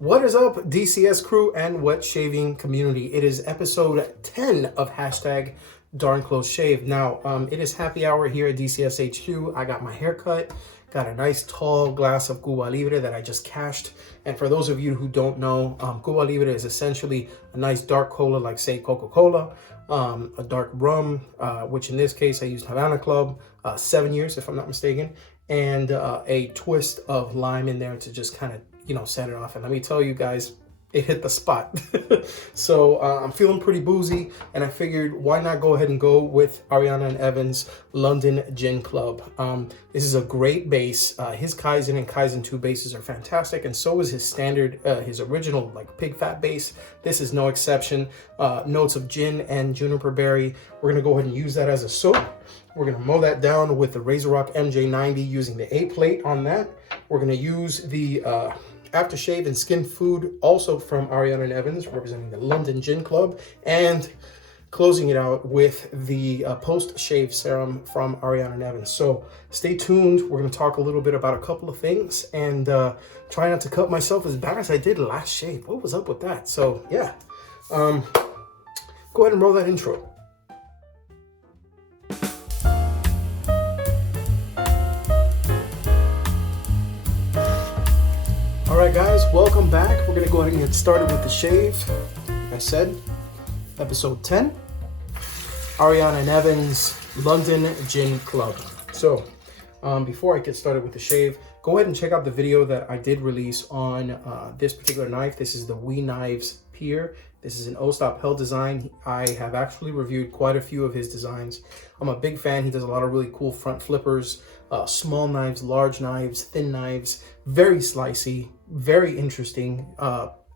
What is up, DCS Crew and wet shaving community? It is episode 10 of hashtag darn close shave. Now, it is happy hour here at DCS HQ. I got my hair cut, got a nice tall glass of Cuba Libre that I just cashed. And for those of you who don't know, Cuba Libre is essentially a nice dark cola, like say Coca-Cola, a dark rum, which in this case I used Havana Club, 7 years if I'm not mistaken, and a twist of lime in there to just kind of set it off. And let me tell you guys, it hit the spot. So I'm feeling pretty boozy, and I figured why not go ahead and go with Ariana and Evan's London Gin Club. This is a great base. His Kaizen and Kaizen 2 bases are fantastic, and so is his standard, his original like pig fat base. This is no exception. Notes of gin and juniper berry. We're gonna go ahead and use that as a soap. We're gonna mow that down with the Razorock MJ90 using the 8 plate on that. We're gonna use the aftershave and skin food also from Ariana and Evans, representing the London Gin Club, and closing it out with the post-shave serum from Ariana and Evans. So stay tuned. We're going to talk a little bit about a couple of things and try not to cut myself as bad as I did last shave. What was up with that? So yeah, go ahead and roll that intro. Alright guys, welcome back. We're going to go ahead and get started with the shave. Like I said, episode 10, Ariana and Evans, London Gin Club. So, before I get started with the shave, go ahead and check out the video that I did release on this particular knife. This is the We Knives Pier. This is an O-Stop Hell design. I have actually reviewed quite a few of his designs. I'm a big fan. He does a lot of really cool front flippers, small knives, large knives, thin knives, very slicey, very interesting.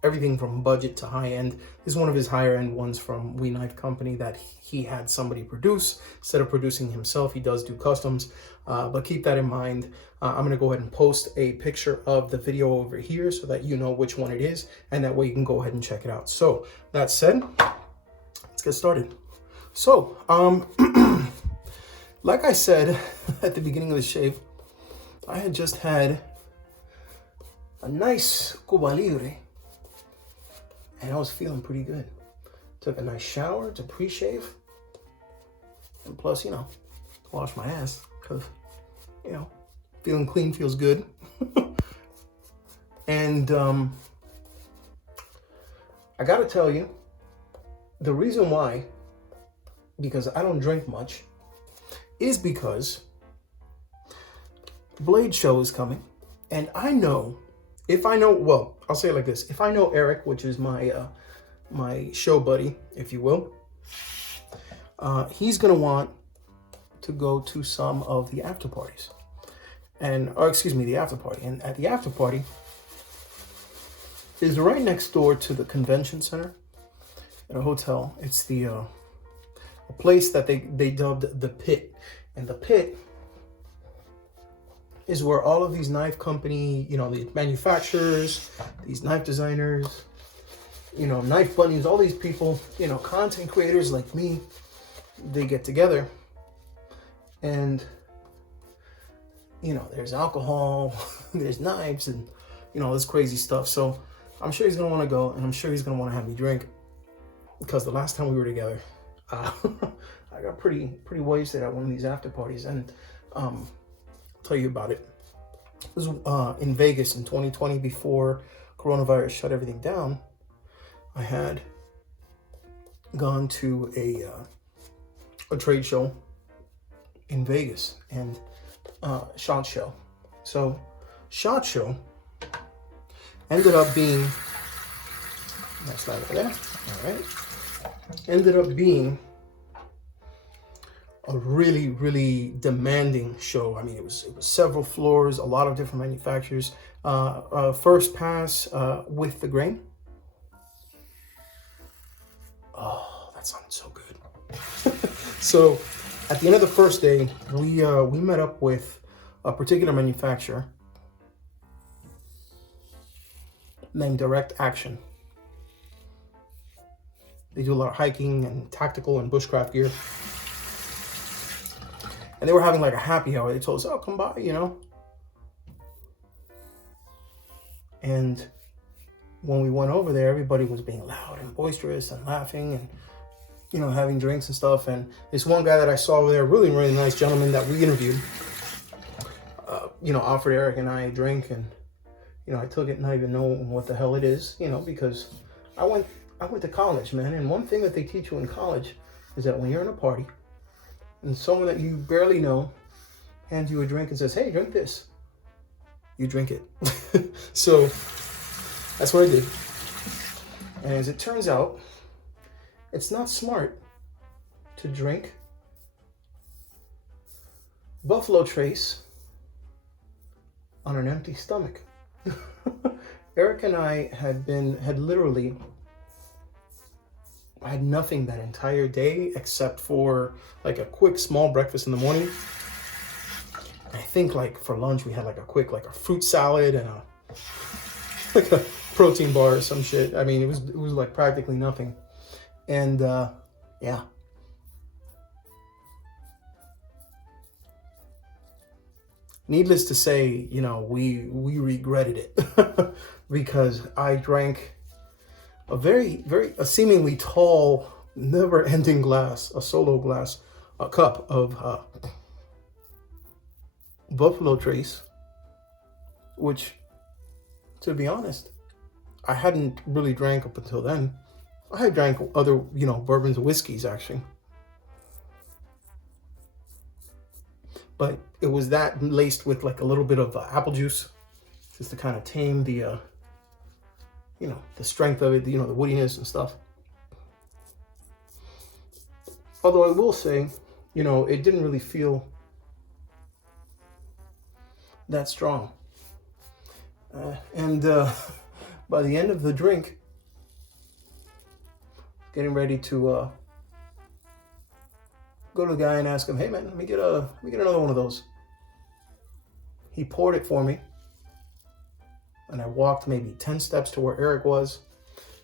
Everything from budget to high end. This is one of his higher end ones from We Knife Company that he had somebody produce. Instead of producing himself, he does do customs, but keep that in mind. I'm gonna go ahead and post a picture of the video over here so that you know which one it is, and that way you can go ahead and check it out. So that said, let's get started. So, like I said at the beginning of the shave, I had just had a nice Cuba Libre, and I was feeling pretty good. Took a nice shower to pre-shave, and plus, wash my ass, because, feeling clean feels good. And I gotta tell you, the reason why, because I don't drink much, is because Blade Show is coming, and I know, well, I'll say it like this. If I know Eric, which is my my show buddy, if you will, he's gonna want to go to some of the after parties, the after party. And at the after party is right next door to the convention center at a hotel. It's the a place that they dubbed the Pit, and the Pit is where all of these knife company, the manufacturers, these knife designers, knife bunnies, all these people, content creators like me, they get together, and there's alcohol, there's knives, and this crazy stuff. So I'm sure he's gonna want to go, and I'm sure he's gonna want to have me drink, because the last time we were together, I got pretty wasted at one of these after parties, and tell you about it. It was in Vegas in 2020, before coronavirus shut everything down. I had gone to a trade show in Vegas, and SHOT Show. So SHOT Show ended up being, that's that over there, all right, ended up being a really, really demanding show. I mean, it was several floors, a lot of different manufacturers. First pass with the grain. Oh, that sounded so good. So at the end of the first day, we met up with a particular manufacturer named Direct Action. They do a lot of hiking and tactical and bushcraft gear. And they were having like a happy hour. They told us, oh, come by, And when we went over there, everybody was being loud and boisterous and laughing and, you know, having drinks and stuff. And this one guy that I saw over there, really, really nice gentleman that we interviewed, you know, offered Eric and I a drink. And, you know, I took it not even knowing what the hell it is, you know, because I went to college, man. And one thing that they teach you in college is that when you're in a party and someone that you barely know hands you a drink and says, hey, drink this, you drink it. So that's what I did. And as it turns out, it's not smart to drink Buffalo Trace on an empty stomach. Eric and I had literally had nothing that entire day except for like a quick small breakfast in the morning. I think like for lunch we had like a quick, like a fruit salad and like a protein bar or some shit. I mean, it was like practically nothing. And yeah. Needless to say, you know, we regretted it because I drank a seemingly tall, never-ending glass, a solo glass, a cup of Buffalo Trace, which, to be honest, I hadn't really drank up until then. I had drank other, you know, bourbons and whiskeys, actually. But it was that laced with like a little bit of apple juice, just to kind of tame the, you know, the strength of it, you know, the woodiness and stuff. Although I will say, you know, it didn't really feel that strong. And by the end of the drink, getting ready to go to the guy and ask him, hey man, let me get another one of those. He poured it for me. And I walked maybe 10 steps to where Eric was.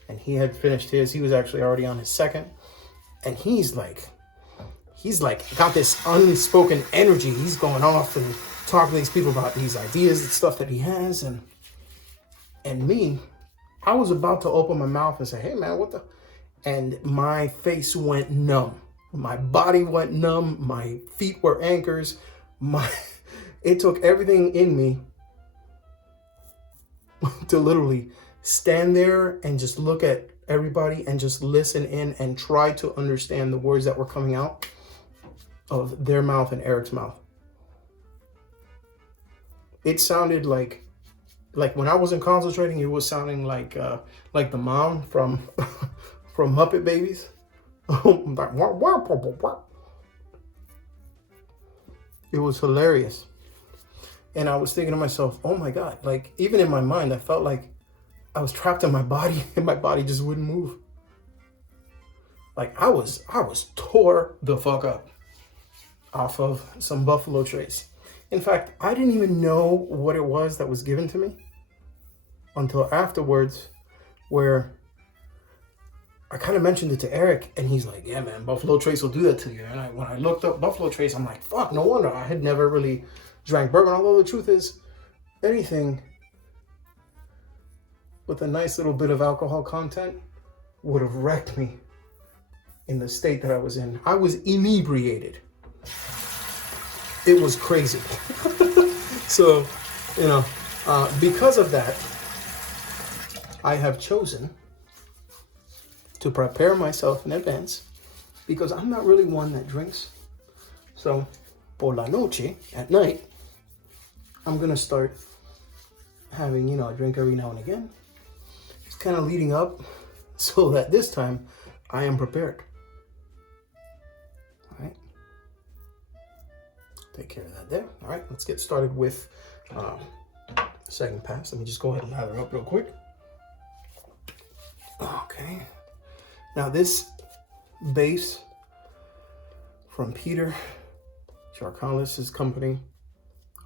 And he had finished his. He was actually already on his second. And he's like got this unspoken energy. He's going off and talking to these people about these ideas and stuff that he has. And me, I was about to open my mouth and say, hey man, what the? And my face went numb. My body went numb. My feet were anchors. It took everything in me to literally stand there and just look at everybody and just listen in and try to understand the words that were coming out of their mouth and Eric's mouth. It sounded like when I wasn't concentrating, it was sounding like the mom from from Muppet Babies. It was hilarious. And I was thinking to myself, oh my God, like even in my mind, I felt like I was trapped in my body and my body just wouldn't move. Like I was tore the fuck up off of some Buffalo Trace. In fact, I didn't even know what it was that was given to me until afterwards, where I kind of mentioned it to Eric, and he's like, yeah, man, Buffalo Trace will do that to you. And when I looked up Buffalo Trace, I'm like, fuck, no wonder I had never really drank bourbon. Although the truth is, anything with a nice little bit of alcohol content would have wrecked me in the state that I was in. I was inebriated. It was crazy. So, you know, because of that, I have chosen to prepare myself in advance, because I'm not really one that drinks. So, por la noche, at night, I'm gonna start having, you know, a drink every now and again. It's kind of leading up so that this time I am prepared. All right. Take care of that there. All right, let's get started with second pass. Let me just go ahead and lather up real quick. Okay. Now this base from Peter Charkalis' company,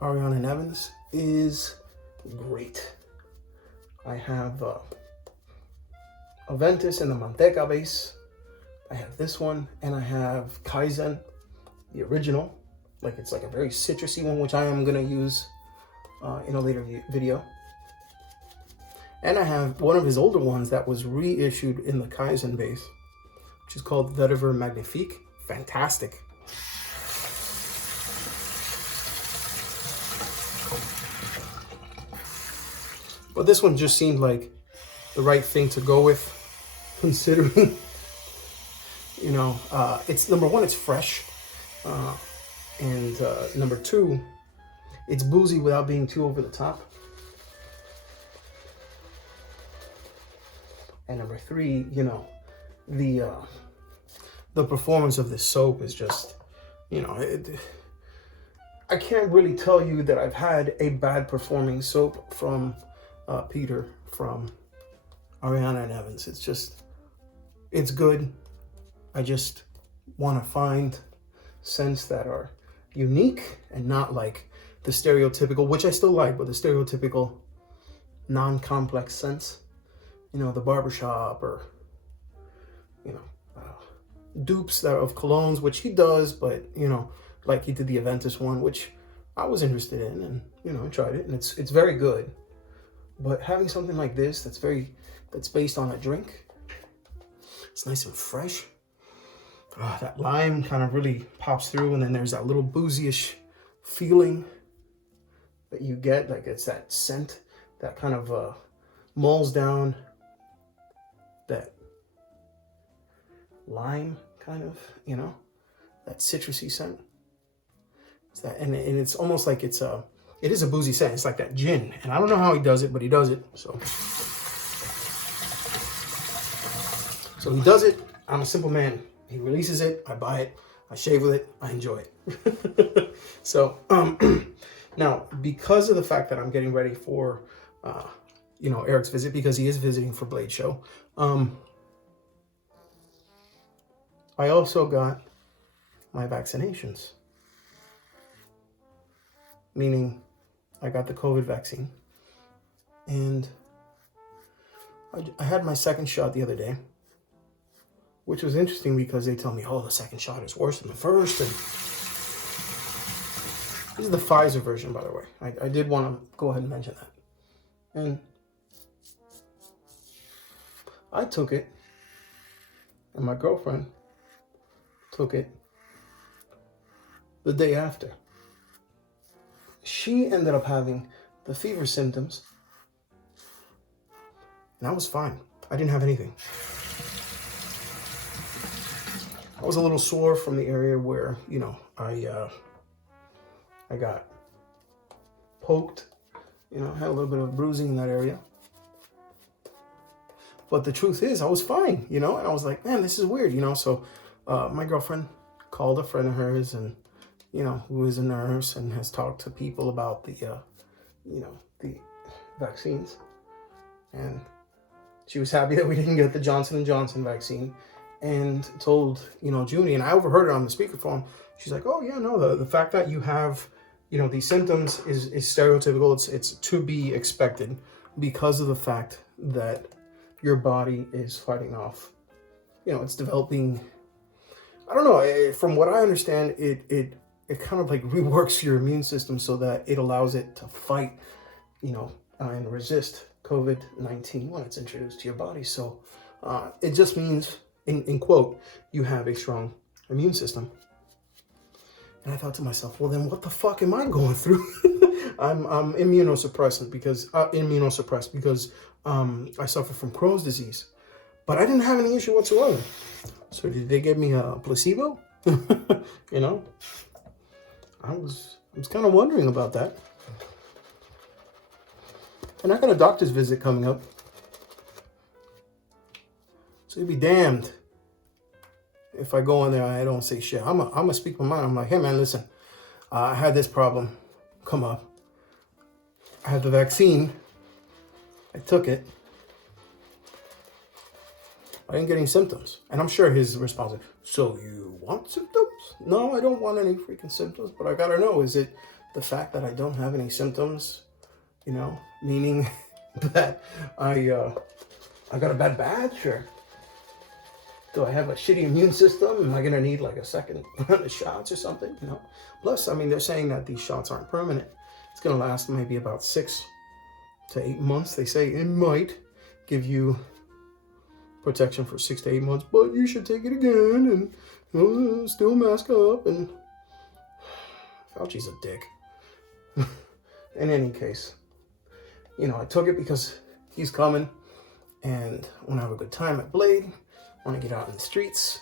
Ariana and Evans, is great. I have Aventus and the Manteca base. I have this one, and I have Kaizen, the original. Like it's like a very citrusy one, which I am gonna use in a later video. And I have one of his older ones that was reissued in the Kaizen base, which is called Vetiver Magnifique. Fantastic. But this one just seemed like the right thing to go with, considering, you know, it's number one, it's fresh. And number two, it's boozy without being too over the top. And number three, you know, the performance of this soap is just, you know, I can't really tell you that I've had a bad performing soap from Peter, from Ariana and Evans. It's just, it's good. I just want to find scents that are unique and not like the stereotypical, which I still like, but the stereotypical non-complex scents. You know, the barbershop, or, you know, dupes that of colognes, which he does, but, you know, like he did the Aventus one, which I was interested in, and, you know, I tried it, and it's very good. But having something like this that's based on a drink, it's nice and fresh. That lime kind of really pops through, and then there's that little boozy-ish feeling that you get, like it's that scent that kind of mulls down that lime kind of, you know, that citrusy scent. It's that, and it's almost like it is a boozy scent. It's like that gin, and I don't know how he does it, but he does it. So he does it. I'm a simple man. He releases it, I buy it, I shave with it, I enjoy it. So now, because of the fact that I'm getting ready for you know, Eric's visit, because he is visiting for Blade Show, I also got my vaccinations, meaning I got the COVID vaccine, and I had my second shot the other day, which was interesting because they tell me, oh, the second shot is worse than the first. And this is the Pfizer version, by the way. I did want to go ahead and mention that. And I took it, and my girlfriend took it the day after. She ended up having the fever symptoms, and I was fine. I didn't have anything. I was a little sore from the area where, you know, I got poked, you know, I had a little bit of bruising in that area. But the truth is, I was fine, you know, and I was like, man, this is weird, you know. So my girlfriend called a friend of hers, and, you know, who is a nurse and has talked to people about the, you know, the vaccines. And she was happy that we didn't get the Johnson & Johnson vaccine, and told, you know, Junie, and I overheard it on the speakerphone. She's like, oh yeah, no, the fact that you have, you know, these symptoms is stereotypical. It's to be expected because of the fact that your body is fighting off, you know, it's developing, I don't know, from what I understand, it kind of like reworks your immune system so that it allows it to fight, you know, and resist COVID-19 when it's introduced to your body. So it just means, in quote, you have a strong immune system. And I thought to myself, well, then what the fuck am I going through? I'm immunosuppressed because I suffer from Crohn's disease, but I didn't have any issue whatsoever. So did they give me a placebo? You know, I was kind of wondering about that. And I got a doctor's visit coming up. So you'd be damned if I go in there and I don't say shit. I'm gonna speak my mind. I'm like, hey man, listen, I had this problem come up. I had the vaccine. I took it. I didn't get any symptoms. And I'm sure his response is, so you want symptoms? No, I don't want any freaking symptoms, but I gotta know, is it the fact that I don't have any symptoms, you know, meaning that I got a bad batch, or do I have a shitty immune system? Am I gonna need like a second round of shots or something, you know? Plus, I mean, they're saying that these shots aren't permanent. It's gonna last maybe about 6 to 8 months. They say it might give you protection for 6 to 8 months, but you should take it again and still mask up. And Fauci's a dick. In any case, you know, I took it because he's coming and I want to have a good time at Blade. I want to get out in the streets.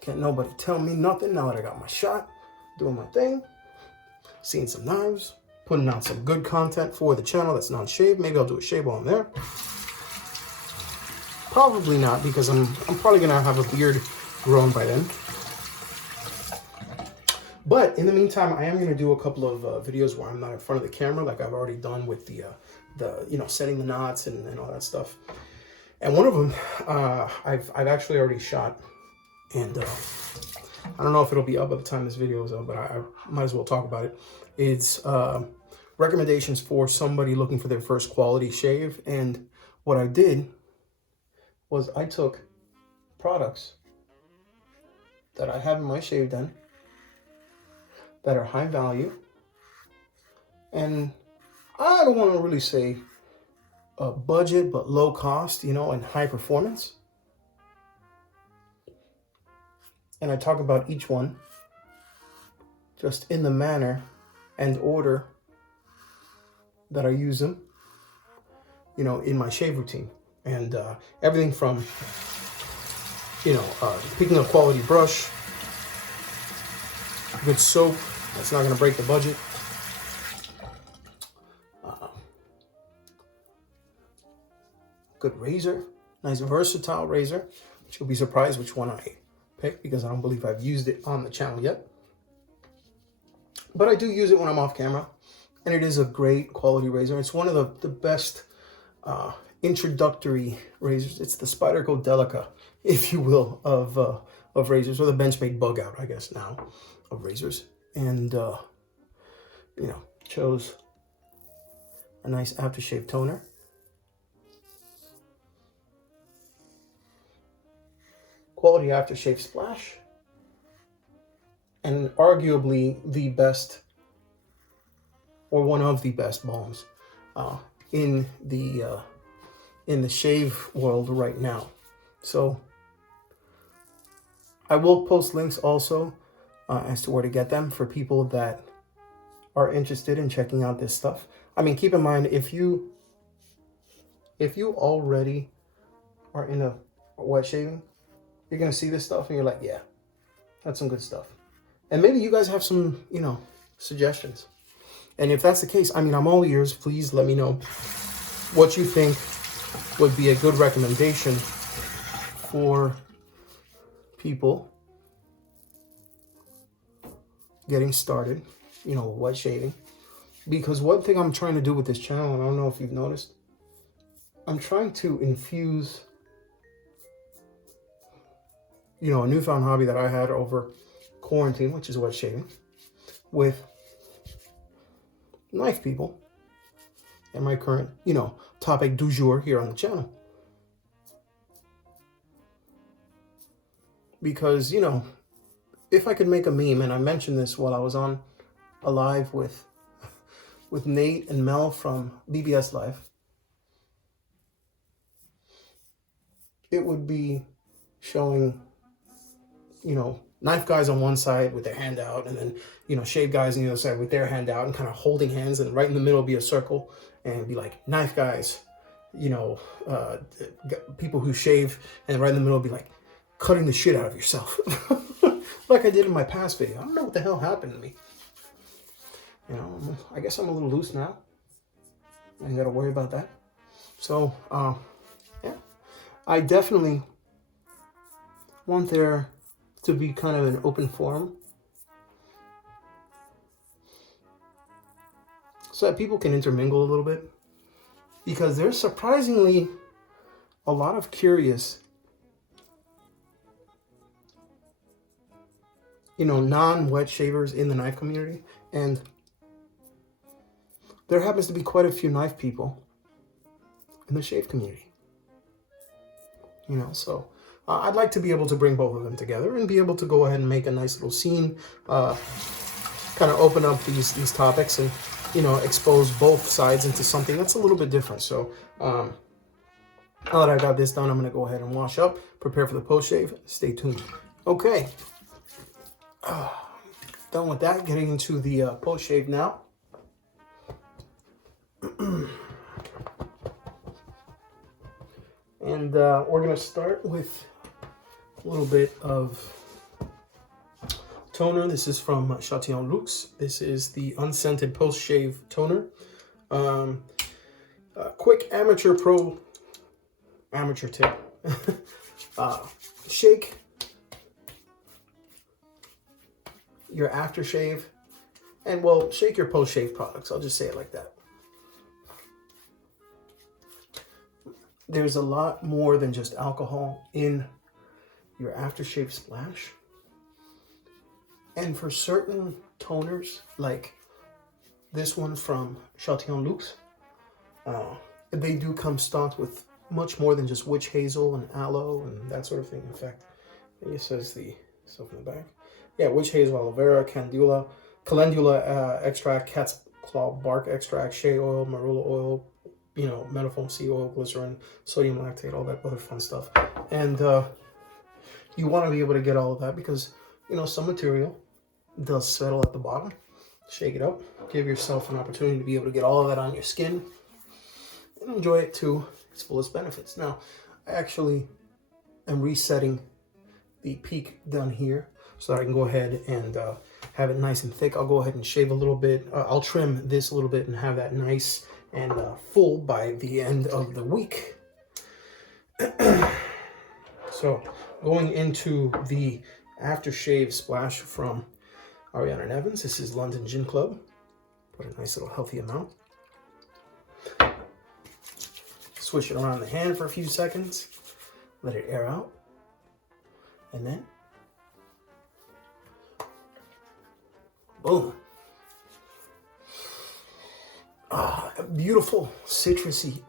Can't nobody tell me nothing now that I got my shot. Doing my thing. Seeing some knives. Putting out some good content for the channel that's non-shave. Maybe I'll do a shave while I'm there. Probably not, because I'm probably going to have a beard grown by then. But in the meantime, I am going to do a couple of videos where I'm not in front of the camera, like I've already done with the you know, setting the knots and all that stuff. And one of them, I've actually already shot, and I don't know if it'll be up by the time this video is up, but I might as well talk about it. It's recommendations for somebody looking for their first quality shave. And what I did was I took products that I have in my shave den that are high value, and I don't want to really say a budget, but low cost, you know, and high performance. And I talk about each one just in the manner and order that I use them, you know, in my shave routine. And everything from, you know, picking a quality brush, good soap that's not going to break the budget, good razor, nice versatile razor, which you'll be surprised which one I picked because I don't believe I've used it on the channel yet. But I do use it when I'm off camera, and it is a great quality razor. It's one of the best introductory razors. It's the Spyderco Delica, if you will, of razors, or the Benchmade Bug Out, I guess now, of razors. And you know, chose a nice aftershave toner. Quality aftershave splash, and arguably the best, or one of the best balms in the shave world right now. So I will post links also as to where to get them for people that are interested in checking out this stuff. I mean, keep in mind, if you already are into wet shaving, you're going to see this stuff and you're like, yeah, that's some good stuff. And maybe you guys have some, you know, suggestions. And if that's the case, I mean, I'm all ears. Please let me know what you think would be a good recommendation for people getting started, you know, wet shaving. Because one thing I'm trying to do with this channel, and I don't know if you've noticed, I'm trying to infuse, you know, a newfound hobby that I had over quarantine, which is wet shaving, with knife people and my current, you know, topic du jour here on the channel. Because, you know, if I could make a meme, and I mentioned this while I was on a live with Nate and Mel from BBS Live, it would be showing, you know, knife guys on one side with their hand out, and then, you know, shave guys on the other side with their hand out and kind of holding hands, and right in the middle be a circle and be like knife guys, you know, people who shave, and right in the middle be like cutting the shit out of yourself. Like I did in my past video. I don't know what the hell happened to me. You know, I guess I'm a little loose now. I ain't got to worry about that. So, yeah, I definitely want there to be kind of an open forum so that people can intermingle a little bit, because there's surprisingly a lot of curious, you know, non-wet shavers in the knife community, and there happens to be quite a few knife people in the shave community, you know, so I'd like to be able to bring both of them together and be able to go ahead and make a nice little scene, kind of open up these topics and you know, expose both sides into something that's a little bit different. So now that I got this done, I'm gonna go ahead and wash up, prepare for the post shave. Stay tuned. Okay, done with that. Getting into the post shave now. And we're gonna start with a little bit of toner. This is from Chatillon Luxe. This is the unscented post shave toner. Quick amateur tip. Shake your aftershave, and well, shake your post shave products. I'll just say it like that. There's a lot more than just alcohol in your aftershave splash. And for certain toners, like this one from Chatillon Luxe, they do come stocked with much more than just witch hazel and aloe and that sort of thing. In fact, I think it says the stuff in the back. Yeah, witch hazel, aloe vera, calendula extract, cat's claw bark extract, shea oil, marula oil, you know, metaphone sea oil, glycerin, sodium lactate, all that other fun stuff. And you want to be able to get all of that because, you know, some material does settle at the bottom. Shake it up, give yourself an opportunity to be able to get all of that on your skin and enjoy it to its fullest benefits. Now, I actually am resetting the peak down here so that I can go ahead and have it nice and thick. I'll go ahead and shave a little bit. I'll trim this a little bit and have that nice and full by the end of the week. So going into the aftershave splash from Ariana and Evans. This is London Gin Club. Put a nice little healthy amount. Swish it around the hand for a few seconds. Let it air out. And then, boom. A beautiful citrusy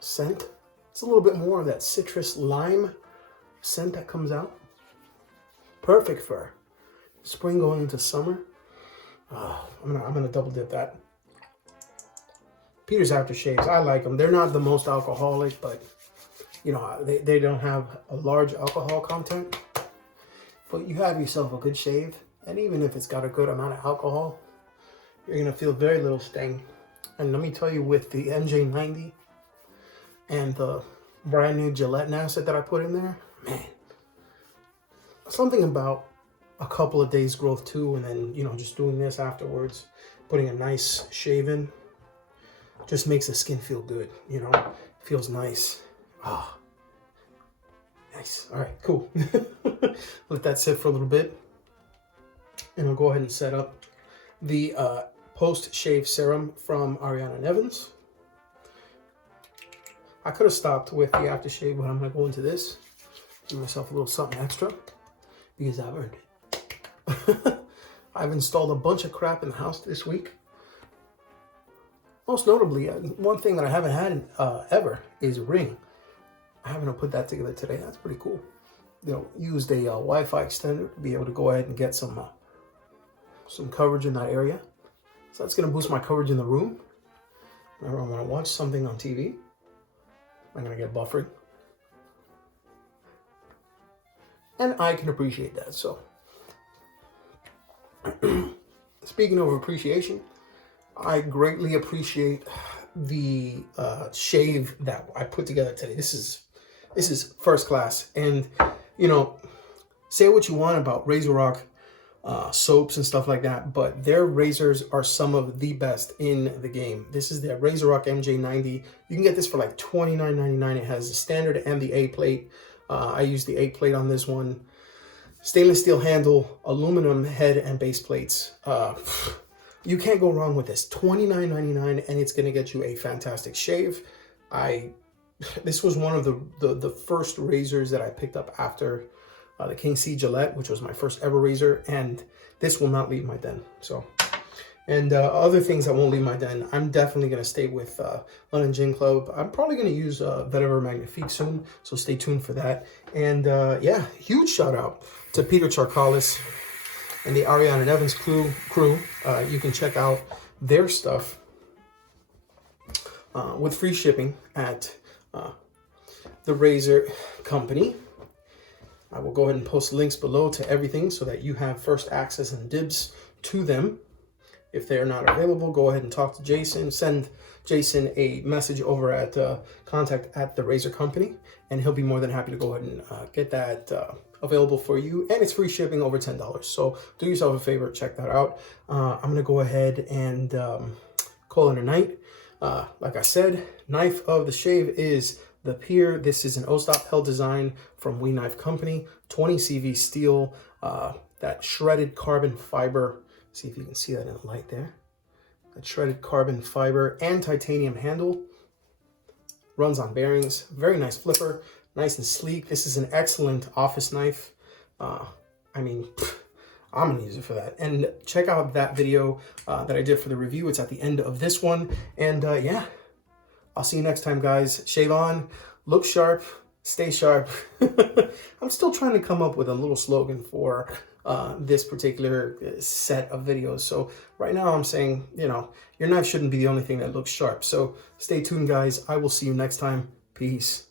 scent. It's a little bit more of that citrus lime scent that comes out. Perfect for spring going into summer. I'm gonna double dip that. Peter's aftershaves, I like them. They're not the most alcoholic, but you know, they don't have a large alcohol content. But you have yourself a good shave, and even if it's got a good amount of alcohol, you're gonna feel very little sting. And let me tell you, with the MJ90 and the brand new gelatin acid that I put in there, man, something about a couple of days growth too, and then, you know, just doing this afterwards, putting a nice shave in, just makes the skin feel good, you know, feels nice. Nice. All right, cool. Let that sit for a little bit, and I'll go ahead and set up the post-shave serum from Ariana and Evans. I could have stopped with the aftershave, but I'm gonna go into this, give myself a little something extra because I've earned it. I've installed a bunch of crap in the house this week. Most notably, one thing that I haven't had ever is a ring. I haven't put that together today. That's pretty cool. You know, used a Wi-Fi extender to be able to go ahead and get some coverage in that area. So that's going to boost my coverage in the room. Whenever I want to watch something on TV, I'm going to get buffering. And I can appreciate that. So, speaking of appreciation, I greatly appreciate the shave that I put together today. This is first class. And, you know, say what you want about Razorock soaps and stuff like that, but their razors are some of the best in the game. This is their Razorock MJ90. You can get this for like $29.99. It has the standard and the A plate. I use the A plate on this one. Stainless steel handle, aluminum head and base plates. You can't go wrong with this. $29.99, and it's going to get you a fantastic shave. This was one of the first razors that I picked up after the King C Gillette, which was my first ever razor, and this will not leave my den. So, and other things that won't leave my den, I'm definitely going to stay with London Gin Club. I'm probably going to use Vetiver Magnifique soon, so stay tuned for that. And yeah, huge shout out to Peter Charkalis and the Ariana and Evans crew. You can check out their stuff with free shipping at the Razor company. I will go ahead and post links below to everything so that you have first access and dibs to them. If they're not available, go ahead and talk to Jason. Send Jason a message over at contact at the Razor company, and he'll be more than happy to go ahead and get that available for you. And it's free shipping over $10. So do yourself a favor, check that out. I'm going to go ahead and call it a night. Like I said, knife of the shave is the Pier. This is an O-stop held design from We Knife Company, 20 CV steel, that shredded carbon fiber. See if you can see that in the light there. That shredded carbon fiber and titanium handle. Runs on bearings. Very nice flipper. Nice and sleek. This is an excellent office knife. I mean, I'm going to use it for that. And check out that video that I did for the review. It's at the end of this one. And yeah, I'll see you next time, guys. Shave on. Look sharp. Stay sharp. I'm still trying to come up with a little slogan for this particular set of videos. So right now I'm saying, you know, your knife shouldn't be the only thing that looks sharp. So stay tuned, guys. I will see you next time. Peace.